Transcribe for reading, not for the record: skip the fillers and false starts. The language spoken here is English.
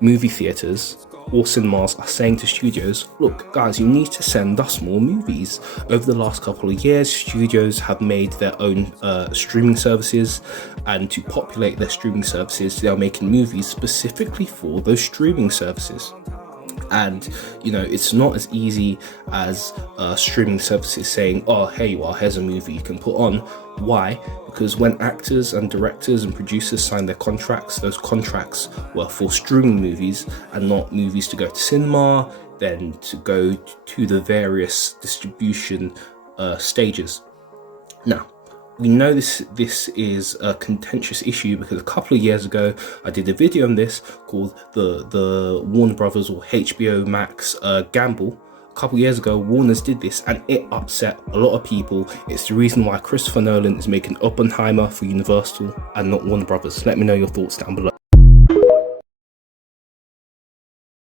movie theaters or cinemas are saying to studios, look guys, you need to send us more movies. Over the last couple of years, studios have made their own streaming services, and to populate their streaming services, they are making movies specifically for those streaming services. And it's not as easy as streaming services saying, oh, here you are, here's a movie you can put on. Why? Because when actors and directors and producers signed their contracts, those contracts were for streaming movies and not movies to go to cinema, then to go to the various distribution stages. Now, we know this is a contentious issue because a couple of years ago I did a video on this called the Warner Brothers or HBO Max gamble. A couple of years ago, Warner's did this and it upset a lot of people. It's the reason why Christopher Nolan is making Oppenheimer for Universal and not Warner Brothers. Let me know your thoughts down below.